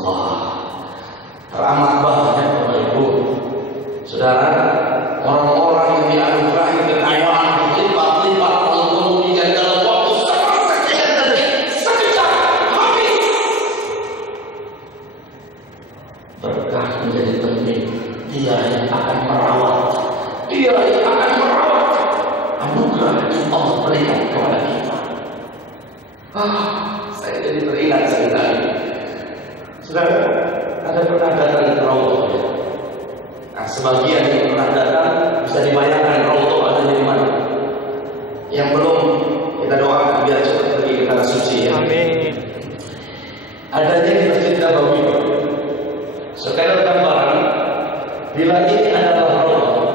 Allah, teramat banyak Bapak Ibu Saudara, orang-orang yang dianugerahi kekayaan berlipat-lipat lalu kemudian dalam waktu sekian detik, sekejap habis. Berkah menjadi penting. Dia yang akan merawat, dia yang akan merawat anugerah yang Allah berikan kepada kita. Saya jadi teringat cerita ini. Saudara, ada pernah datang ke Raudhah ya? Nah, sebagian yang pernah datang bisa dibayangkan Raudhah ada di mana. Yang belum, kita doakan biar cepat pergi ke tanah suci ya. Amin. Adanya di Masjid Nabawi. Sekali gambaran, bila ini adalah Raudhah,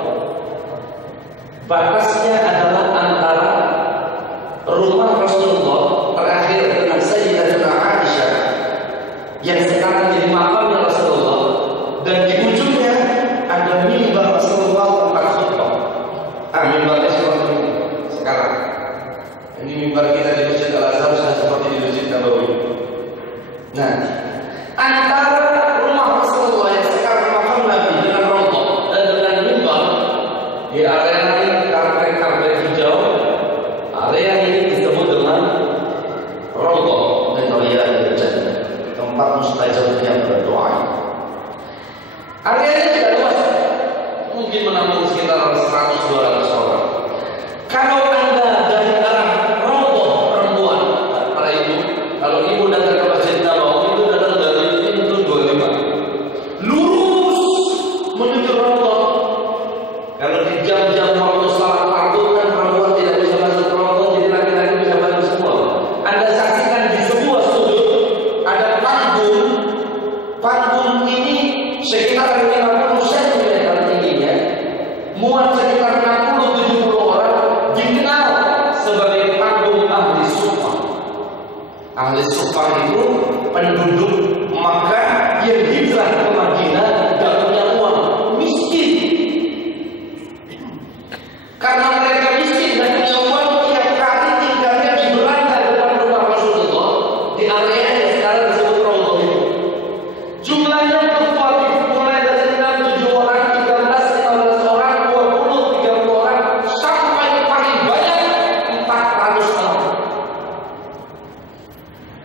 batasnya adalah antara rumah Rasulullah terakhir dengan Sayyidatina Aisyah yang sekarang jadi makamnya Rasulullah, dan di ujungnya ada mimbar Rasulullah tempat khutbah. Mimbarnya seperti ini sekarang. Ini mimbar kita di Masjid Al-Azhar sudah seperti di Masjid Nabawi. Nah, antara rumah Rasulullah yang sekarang makam Nabi dengan Raudhah dan dengan mimbar, di area ini karpet hijau. Area ini disebut dengan Raudhah min Riyadhil Jannah, tempat mustajabnya berdoa. Area ini tidak luas, mungkin menampung sekitar 100-200 orang. Kalau Anda dari arah Raudhah perempuan, para ibu, kalau ibu datang ke Masjid Nabawi, itu datang dari pintu 25, lurus menuju Raudhah. Kalau di jam-jam waktu salat fardu kan perempuan tidak bisa masuk Raudhah, jadi laki-laki bisa masuk semua. Anda saksikan di sebuah sudut ada panggung. Panggung ini sekitar 50 cm tingginya, muat sekitar 60-70 orang, dikenal sebagai panggung ahli suffah. Ahli suffah itu penduduk Makkah yang hijrah ke Madinah, gak punya uang, miskin. Karena mereka miskin dan punya uang, tiap kali tinggalnya di beranda depan rumah Rasulullah di area yang sekarang disebut Raudhah itu. Jumlahnya fluktuatif, mulai dari 6-7 orang, 13-15 orang, 20-30 orang, sampai paling banyak 400 orang.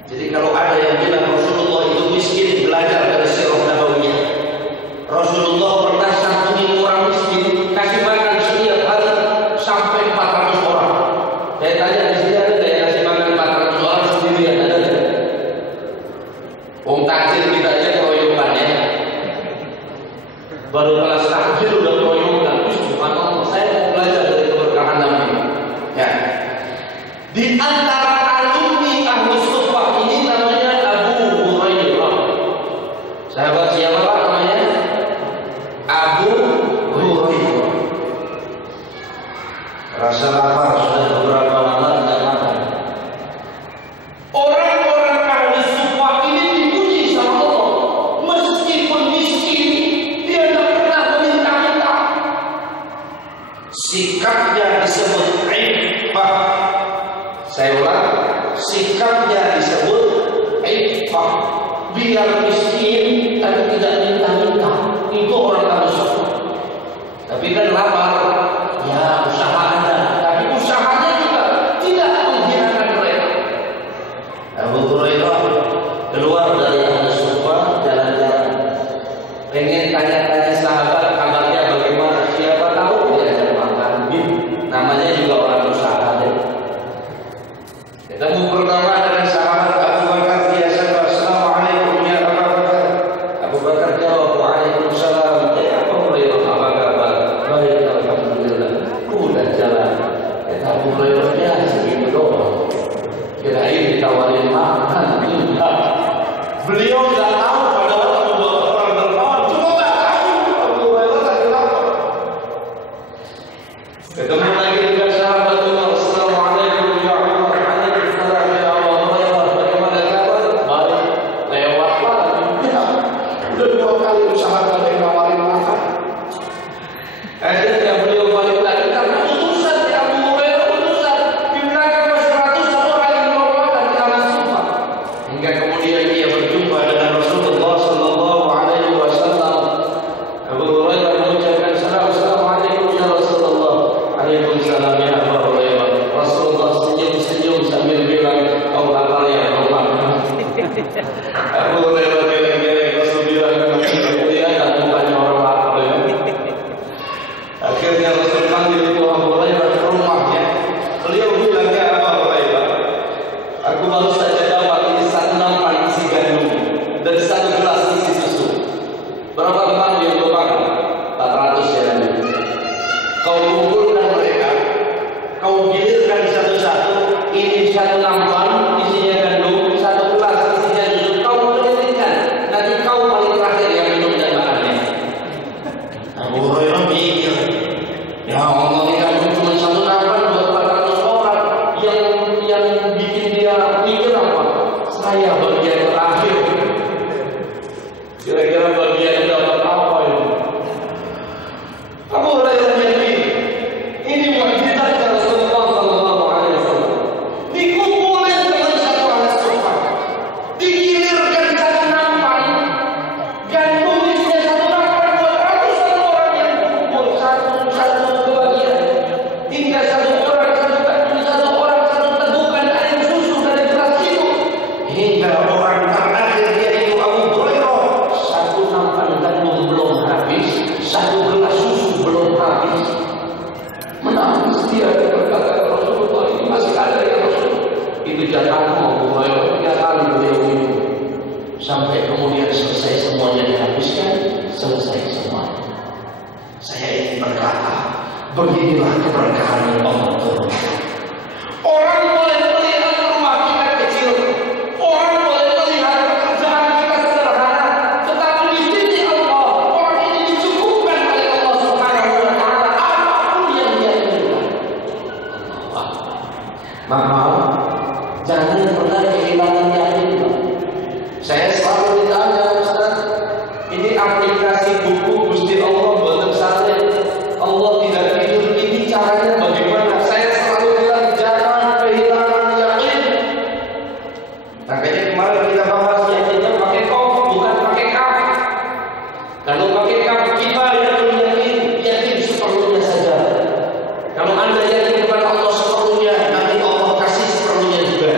Jadi kalau ada yang bilang Rasulullah itu miskin, belajar dari sirah Nabawiyah. Rasulullah pernah santuni orang miskin, kasih makan setiap hari sampai 400 orang. Saya tanya di sini ada yang kasih makan 400 orang sendirian, ada tidak? Takjil kita aja keroyokannya. Baru kelas takjil udah keroyokan. Subhanallah, saya mau belajar dari keberkahan Nabi. Ya. Di antara alumni ahli suffah ini namanya Abu Hurairah. Sahabat siapa Pak namanya? Abu Hurairah. Rasa lapar sudah beberapa lama tidak makan. Orang-orang ahli suffah ini dipuji sama Allah. Meskipun miskin, dia tidak pernah meminta-minta. Sikapnya disebut iffah. Saya ulang, sikapnya disebut iffah. Biar miskin tapi tidak minta-minta. Itu orang ahli suffah. Tapi kan lapar, ya usaha Anda, tapi usahanya juga tidak menghinakan mereka. Abu Hurairah keluar dari ahli suffah, jalan-jalan, pengen tanya-tanya sahabat kabarnya bagaimana, siapa tahu diajak makan. Namanya juga orang usaha deh. Ketemu pertama dengan sahabat Abu Bakar, biasa Assalamualaikum ya Abu Bakar. Abu Bakar jawab Waalaikumsalam. Abu Hurairah apa kabar? Baik alhamdulillah. Udah jalan. Kata Abu Hurairah ya segitu doang. Kirain ditawarin makan. Beliau nggak tahu pada waktu Abu Bakar berkawan, cuma nggak tahu Abu Hurairah lagi lapar. Ketemu lagi dengan sahabat Umar. Assalamualaikum ya Umar. Waalaikumsalam ya Abu Hurairah. Bagaimana kabar? Baik. Lewat lagi. Udah 2 kali usaha ada yang nawarin makan. Akhirnya beliau balik lagi karena utusan di Abu Hurairah, utusan di belakang masih ratusan orang yang mau makan di tanah sumpah. Hingga kemudian dia berjumpa dengan Rasulullah Berapa kembang yang lubang? 400 ya Nabi. Kau kumpulkan mereka, kau gilirkan satu-satu. Ini satu nampan isinya gandum, satu gelas isinya susu. Kau kelilingkan, nanti kau paling terakhir yang minum dan makannya. Abu Hurairah mikir, ya Allah, ini gandum cuma satu nampan buat 400 orang. Yang bikin dia mikir apa? Saya bagian terakhir. Kira-kira bagian dapat apa ini? Abu Hurairah yakin ini mukjizat Rasulullah sallallahu alaihi wasallam. Dikumpulkan dengan satu alas sofa, digilirkan satu nampan, gandum isinya satu nampan buat ratusan orang yang kumpul satu kebagian. Hingga satu orang satu tegukan air susu dari gelas itu. Hingga orang terakhir yaitu Abu Hurairah, satu nampan gandum belum habis, satu gelas susu belum habis. Menangis dia berkata, Rasulullah, ini masih ada ya Rasul. Itu jatahmu Abu Hurairah, 3 kali beliau minum. Sampai kemudian selesai semuanya dihabiskan, selesai semua. Saya ingin berkata, beginilah keberkahan yang Allah turunkan. Orang boleh melihat rumah kita kecil, orang boleh melihat pekerjaan kita sederhana, tetapi di sisi Allah, orang ini dicukupkan oleh Allah Subhanahu wa Ta'ala apapun yang dia inginkan. Maka jangan pernah kehilangan yakin. Saya selalu ditanya, Ustaz, ini aplikasi buku Gusti Allah buat saya. Allah tidak tidur, ini caranya bagaimana? Saya selalu bilang jangan kehilangan yakin. Makanya kemarin kita bahas yakinnya pakai kof, bukan pakai kaf. Kalau pakai kaf kita yakin seperlunya saja. Kalau Anda yakin kepada Allah seperlunya, nanti Allah kasih seperlunya juga.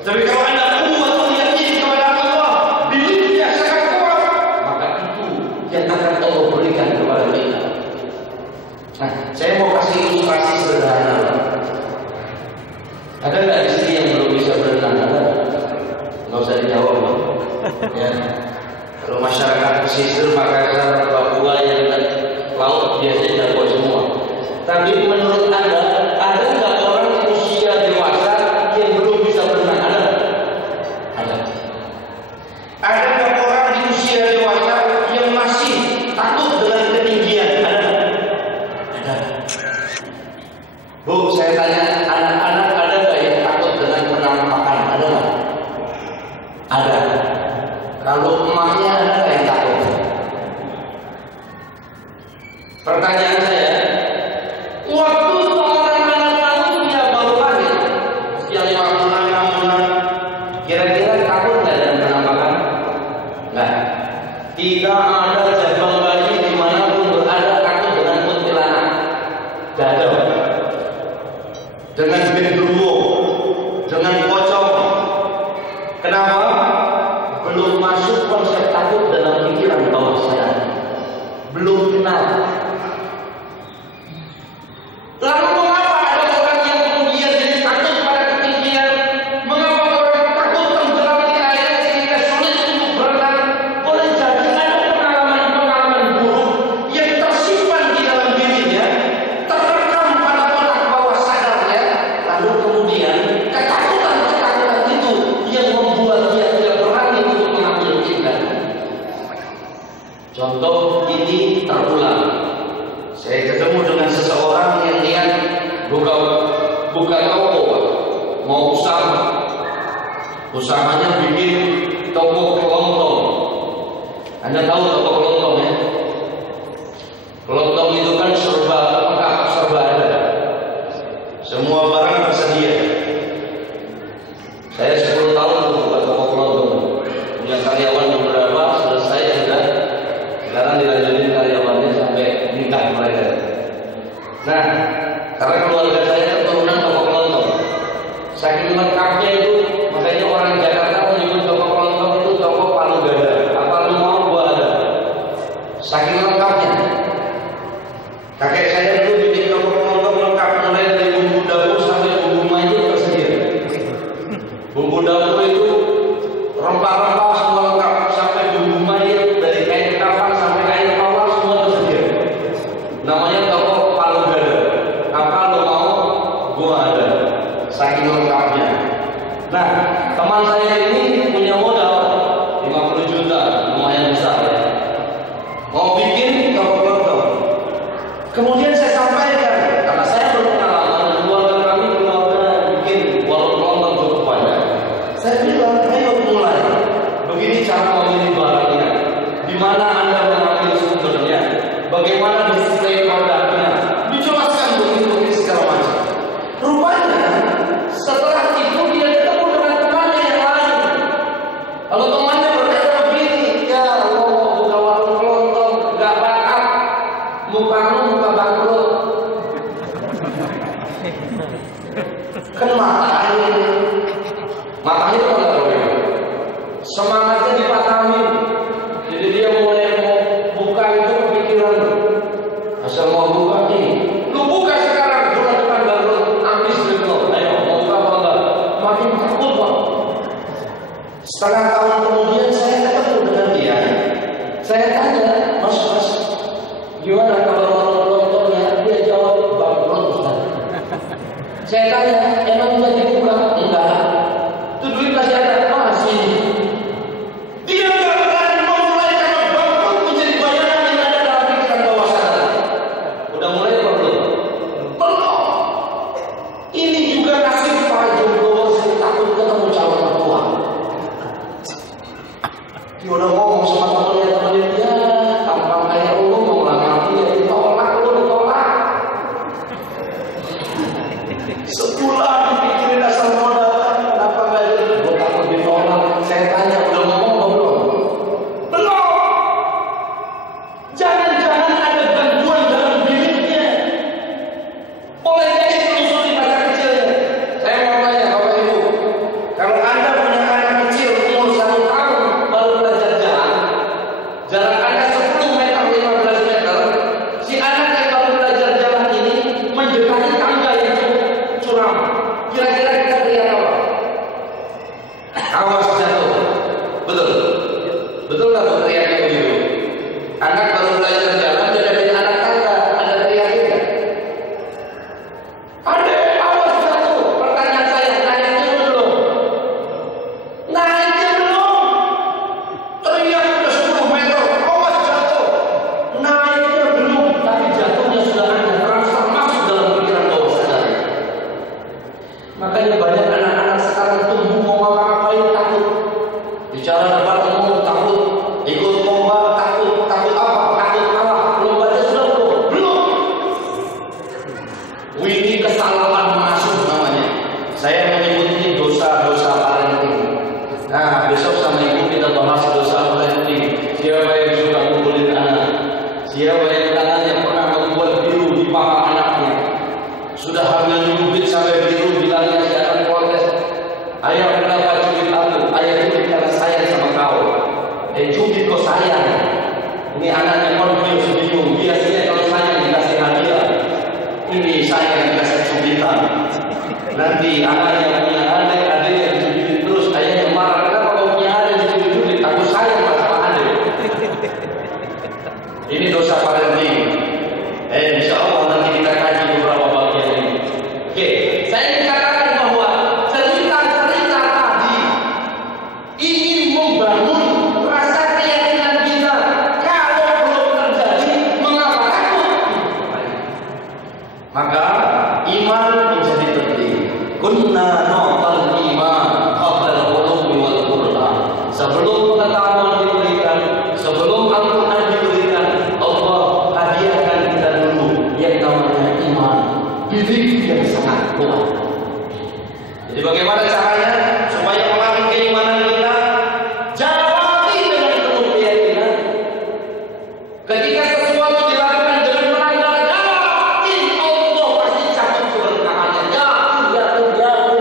Tapi kalau Anda kuat yakin kepada Allah, bibirnya sangat kuat, maka itu yang akan Allah berikan kepada kita. Nah, saya mau kasih ilustrasi sederhana. Ada nggak di sini yang belum bisa berenang? Ada? Nggak usah dijawab, ya. Kalau masyarakat pesisir, Makassar, Papua yang laut biasanya jago semua. Tapi menurut Anda, ada nggak orang usia dewasa yang belum bisa berenang? Ada? Ada. Ada nggak orang di usia dewasa yang masih takut dengan ketinggian? Ada? Ada. Bu, saya tanya, anak-anak ada nggak yang takut dengan penampakan? Ada nggak? Ada. Kalau emaknya ada nggak yang takut? Pertanyaan saya, waktu seorang anak manusia baru lahir, usia 5 bulan, 6 bulan, kira-kira takut nggak dengan penampakan? Nggak. Tidak ada jabang bayi dimanapun berada takut dengan kuntilanak. Tidak ada. Dengan genderuwo, dengan pocong. Kenapa? Belum masuk konsep takut dalam pikiran bawah sadar. Belum kenal. Lalu mengapa ada orang yang kemudian jadi takut pada ketinggian? Mengapa orang takut tenggelam di air sehingga sulit untuk berenang? Boleh jadi ada pengalaman-pengalaman buruk yang tersimpan di dalam dirinya, terekam pada otak bawah sadarnya, lalu kemudian ketakutan-ketakutan itu yang membuat dia tidak berani untuk mengambil tindakan. Contoh ini terulang. Saya ketemu dengan seseorang yang niat buka toko, mau usaha. Usahanya bikin toko kelontong. Anda tahu toko kelontong ya? Kelontong itu kan serba lengkap, serba ada. Semua barang tersedia. Saya 10 tahun buka toko kelontong. Punya karyawan beberapa, selesai sudah. Sekarang dilanjutin karyawannya sampai nikah mereka. Nah, karena keluarga saya keturunan toko kelontong. Saking lengkapnya itu, makanya orang Jakarta menyebut toko kelontong itu toko palu gada. Apa lu mau gua ada. Saking lengkapnya. Kakek saya dulu bikin toko kelontong lengkap, mulai dari bumbu dapur sampai bumbu maju tersedia. Bumbu dapur itu rempah-rempah semua lengkap, sampai bumbu mayat dari kain lumayan besar ya. Mau bikin kelompok. Kemudian saya sampaikan, karena saya berpengalaman, keluarga kami keluarga bikin warung lontong cukup banyak. Saya bilang, ayo mulai. Begini cara memilih barangnya. Di mana Anda mengambil sumbernya? Bagaimana display produknya? Dijelaskan begitu segala macam. Rupanya setelah itu dia ketemu dengan temannya yang lain. Kalau temannya berkata begini, ya Allah, buka warung lontong, gak bakat, mukamu muka bangkrut. Kan matanya itu nggak boleh. Semangatnya dipatahin. Jadi dia mulai mau buka itu kepikiran, asal mau buka nih, lu buka sekarang, bulan depan bangkrut, habis begitu. Ayo mau buka apa enggak? Makin takut Pak. Setengah tahun kemudian saya ketemu dengan dia. Saya tanya, Mas, gimana kabar warung lontongnya? Dia jawab, bangkrut Ustaz. Saya tanya, emang udah dibuka? Enggak. Itu duit masih ada? Masih. Dia nggak berani memulai karena bangkrut menjadi bayangan yang ada dalam pikiran bawah sadar. Udah mulai apa belum? Belum. Ini juga nasib para jomblo yang takut ketemu calon mertua. Dia udah ngomong sama temennya dia, tampang kayak lu mau ngelamar dia, ditolak. Sebulan dipikirin asal modal, kenapa nggak jadi? Gue takut ditolak. Saya tanya, udah ngomong belum? Belum. Jangan-jangan ada gangguan dalam dirinya. Oleh karena itu telusuri masa kecilnya. Saya mau tanya Bapak Ibu, kalau Anda punya anak kecil umur 1 tahun baru belajar jalan, jarak Anda 10 meter, 15 meter, si anak yang baru belajar jalan ini mendekati tangga yang curam. Kira-kira kita teriak apa? Awas jatuh. Betul? Betul nggak tuh teriaknya begitu? Anak baru belajar jalan, jadi anak tangga, ada teriaknya nggak? Ada, awas jatuh. Pertanyaan saya, naiknya belum? Naiknya belum? Teriak udah 10 meter, awas jatuh. Naiknya belum, tapi jatuhnya sudah ada, terasa masuk dalam pikiran bawah sadar. Makanya banyak anak-anak sekarang tumbuh mau ngapa-ngapain takut. Bicara depan umum takut, ikut lomba takut apa? Takut kalah. Lombanya sudah belum. Ini kesalahan masuk namanya. Saya menyebut ini dosa-dosa parenting. Nah, besok sama ibu kita bahas dosa parenting. Siapa yang suka mukulin anak? Siapa yang tangannya pernah membuat biru di paha anaknya? Sudah hamil nyubit sampai biru, bilangnya si anak protes. Ayah kenapa cubit aku? Ayah cubit karena sayang sama kau. Cubit kok sayang. Ini anaknya konfus bingung. Biasanya kalau sayang dikasih hadiah. Ini sayang dikasih cubitan. Nanti anaknya punya adik yang cubitin terus. Ayahnya marah. Kenapa kau punya adik yang cubit-cubit? Aku sayang sama adik. Ini dosa parenting. Insya Allah nanti kita kaji beberapa bagian ini. Oke, saya katakan bahwa cerita-cerita tadi ingin membangun rasa keyakinan kita. Kalau belum terjadi, mengapa takut? Maka iman menjadi penting. Kunna nu'tal iman qabla al-ulumi wal Qur'an. Sebelum pengetahuan diberikan, sebelum Al-Quran diberikan, Allah hadiahkan kita dulu yang namanya iman, bibit yang sangat kuat. Jadi bagaimana caranya supaya melatih keimanan kita? Jawab dengan penuh keyakinan. Ketika sesuatu dilakukan dengan melanggar, yakin Allah pasti cabut keberkahannya. Yakin.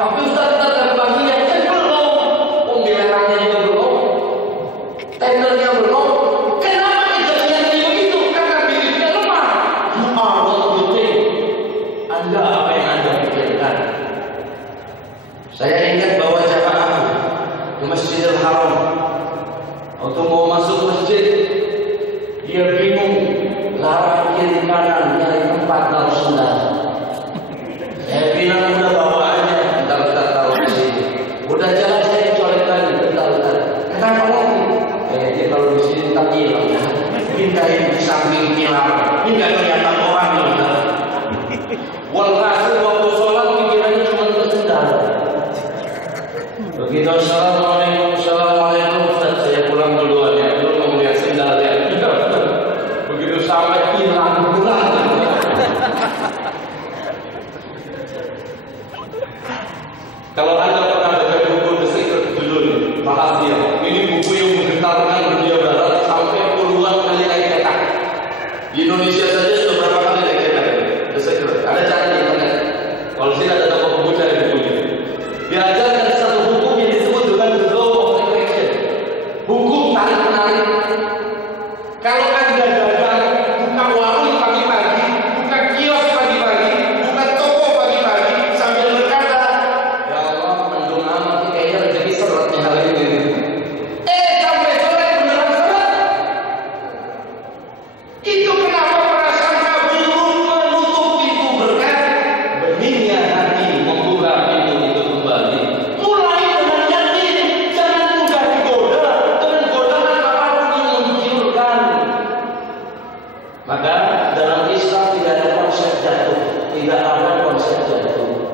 Tapi Ustaz dan baginya belum, pembelangannya juga belum, tendernya belum. Kenapa kejadiannya begitu? Karena bibitnya lemah. Anda apa yang Anda pikirkan? Saya ingat bahwa jamaah di Masjidil Haram waktu mau masuk masjid, dia bingung larang kiri kanan nyari tempat naruh sendal. Saya bilang udah bawa aja, bentar taruh di sini. Udah jalan saya coret lagi, bentar. samping pilar. Ini nggak kelihatan orang loh. Walhasil waktu sholat pikirannya cuma ke sendal. Begitu assalamualaikum, Ustaz, saya pulang duluan ya. Belum mau lihat sendal ya. Begitu sampai hilang pulang. Kalau Anda pernah baca buku The Secret dulu nih, rahasia. Ini buku yang menggetarkan dunia barat sampai puluhan kali cetak. Di Indonesia saja sudah berapa kali cetak The Secret. Ada cara di internet. Kalau sini ada toko buku cari bukunya. Diajarkan satu hukum yang disebut dengan the law of attraction. Hukum tarik menarik. Kalau Anda dagang, buka warung pagi-pagi, buka kios pagi-pagi, buka toko pagi-pagi sambil berkata, ya Allah, mendung amat kayaknya rezeki seret nih hari ini. Sampai sore beneran seret. Itu kenapa prasangka belum menutup pintu berkat, benihnya hati membuka pintu itu kembali. Mulai dengan yakin, jangan mudah digoda dengan godaan apapun yang menggiurkan. Maka dalam Islam tidak ada konsep jatuh, tidak ada konsep jatuh.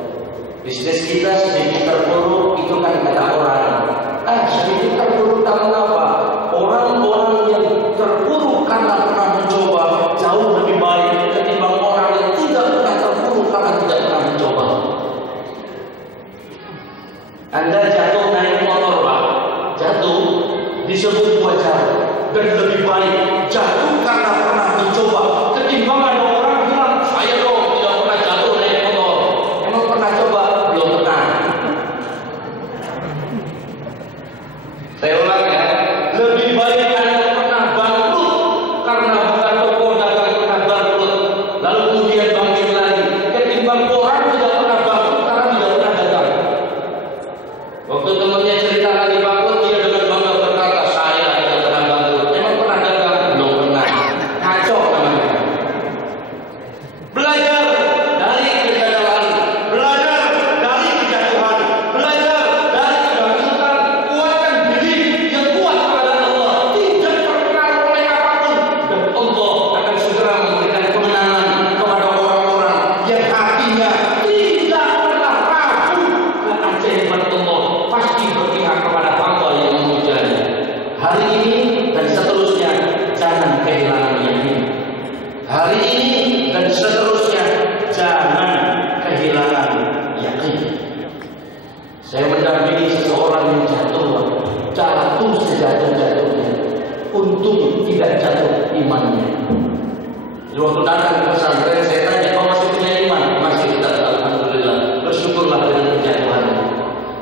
Bisnis kita sedikit terpuruk itu kan kata orang. Sedikit terpuruk karena apa? Orang-orang yang terpuruk karena pernah mencoba jauh lebih baik ketimbang orang yang tidak pernah terpuruk karena tidak pernah mencoba. Anda jatuh naik motor, Pak. Jatuh disebut wajar dan lebih baik jatuh karena pernah mencoba ketimbang ada orang bilang saya dong tidak pernah jatuh naik motor. Emang pernah coba? Belum pernah. Saya ulang ya, lebih baik Anda pernah bangkrut karena buka toko dagang pernah bangkrut lalu kemudian bangkit lagi ketimbang orang tidak pernah bangkrut karena tidak pernah dagang. Waktu temannya cerita lagi bangkrut, dia dengan bangga berkata, saya tidak pernah bangkrut. Emang pernah dagang? Belum pernah. Kacau namanya. Belajar dari kegagalan, belajar dari kejatuhan, belajar dari kebangkrutan, kuatkan diri yang kuat kepada Allah, tidak terpengaruh oleh apapun, dan Allah akan segera memberikan kemenangan kepada orang-orang yang hatinya tidak pernah ragu keajaiban Allah, pasti berpihak kepada hamba yang memujanya. Hari ini dan seterusnya jangan kehilangan yakin. Hari ini dan seterusnya jangan kehilangan yakin. Saya mendampingi seseorang yang jatuh sejatuh-jatuhnya. Untung tidak jatuh imannya. Jadi waktu datang ke pesantren saya tanya, kau masih punya iman? Masih, Ustaz, alhamdulillah. Bersyukurlah dengan kejatuhannya.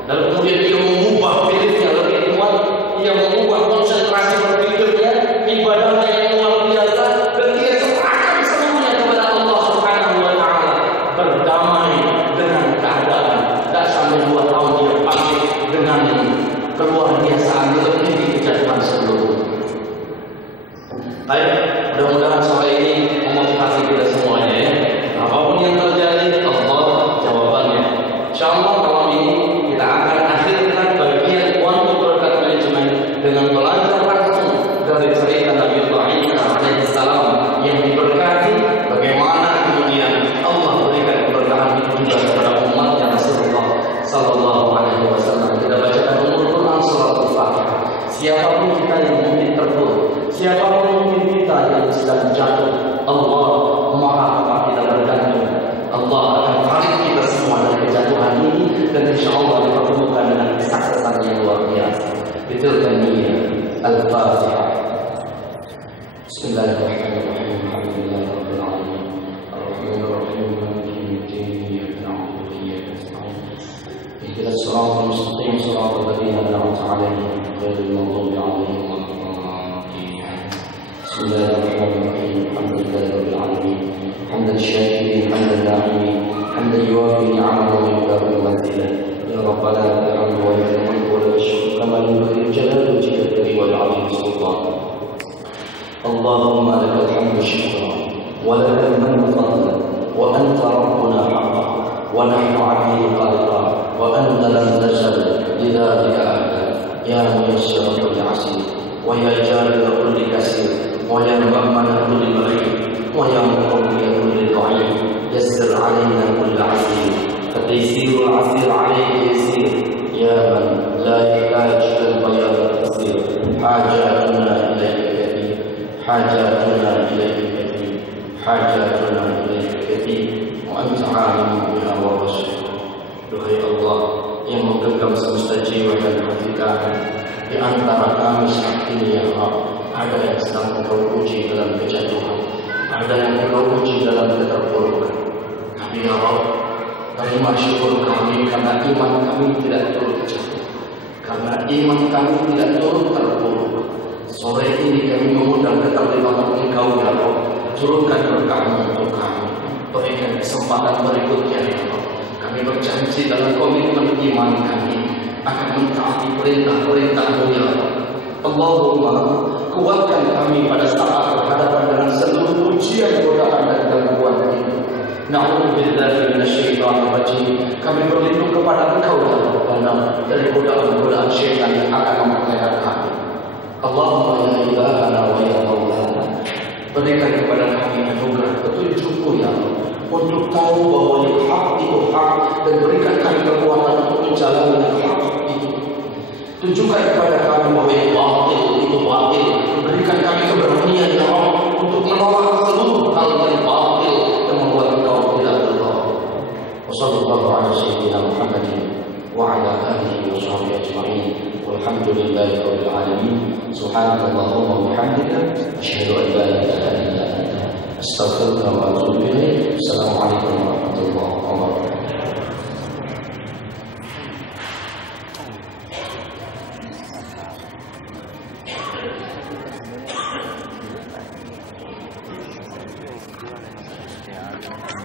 Lalu kemudian dia mengubah pilihnya lebih kuat, dia mengubah konsentrasi berpikirnya, ibadahnya yang luar biasa, dan dia serahkan seluruhnya kepada Allah Subhanahu wa Ta'ala, berdamai dengan keadaan. Tak sampai 2 tahun dia bangkit dengan keluar biasaan lebih kejatuhan sebelumnya. Baik, mudah-mudahan sore ini memotivasi kita semuanya ya. Apapun yang terjadi, Allah jawabannya. Insyaallah malam ini kita akan akhirkan bagian One Product Management dengan belajar langsung dari cerita Nabi Isa alaihissalam yang diberkati bagaimana kemudian Allah berikan keberkahan itu juga kepada umatnya Rasulullah sallallahu alaihi wasallam. Kita bacakan Al-Quran surat Al-Fatihah. Siapapun kita yang mungkin terpuruk, siapapun mungkin kita yang sedang jatuh, Allah Maha tempat kita bergantung. Allah akan tarik kita semua dari kejatuhan ini dan insya Allah dipertemukan dengan kesuksesan yang luar biasa. Betul niat. Al-Fatihah. Bismillahirrahmanirrahim. Alhamdulillahirabbil alamin. Arrahmanir rahim. Maliki yaumiddin. Iyyaka na'budu wa iyyaka nasta'in. Ihdinas siratal mustaqim. Siratal ladzina an'amta 'alaihim ghairil maghdubi 'alaihim waladdallin. Bismillahirrahmanirrahim. Alhamdulillahirabbil alamin. حمد الشاكرين حمد الداعمين حمدا يوافي نعمه ويكافئ مزيدا يا ربنا لك الحمد ولك الملك ولك الشكر كما ينبغي لجلال وجهك الكريم والعظيم سلطان. اللهم لك الحمد شكرا ولك المن فضلا وانت ربنا حقا ونحن عبيد قادرا وانت لم تزل لذاتك اهلا يا ميسر كل عسير ويا جالب كل كسير ويا مؤمن كل بخيل ويا مقوي كل ضعيف يسر علينا كل عسير فتيسير العسير عليك يسير يا من لا يحتاج إلى البياض الكثير حاجاتنا إليك كثير حاجاتنا إليك كثير حاجاتنا إليك كثير وأنت عالم بها وبصير. Duhai Allah yang menggenggam semesta jiwa dan hati kami, di antara kami saat ini ya Allah, ada yang sedang Engkau uji dalam kejatuhan, ada yang Engkau uji dalam keterpurukan. Kami ya Allah, terima syukur kami karena iman kami tidak turut jatuh, karena iman kami tidak turut terpuruk. Sore ini kami mengundang keterlibatan Engkau ya Allah, turunkan berkahmu untuk kami, berikan kesempatan berikutnya ya Allah. Kami berjanji dalam komitmen iman kami akan mentaati perintah-perintah-Mu ya Allah. Allahumma kuatkan kami pada saat berhadapan dengan seluruh ujian, godaan dan gangguan ini. Na'udzubillahi minasyaitonir rajim. Kami berlindung kepada Engkau ya Rabbana dari godaan-godaan syaitan yang akan memperkaya kami. Allahumma ya ilahana wa ya maulana, berikan kepada kami anugerah petunjuk-Mu ya Allah, untuk tahu bahwa yang hak itu hak, dan berikan kami kekuatan untuk menjalani yang hak itu. Tunjukkan kepada kami bahwa yang batil itu batil, berikan kami keberanian ya Allah untuk menolak seluruh hal yang batil yang membuat Engkau tidak ridha. Wassallallahu ala sayyidina Muhammadin wa ala alihi wa sahbihi ajma'in. Walhamdulillahi rabbil alamin. Subhanakallahumma wa bihamdika asyhadu an la ilaha illa anta astaghfiruka wa atubu ilaik. Assalamualaikum warahmatullahi wabarakatuh.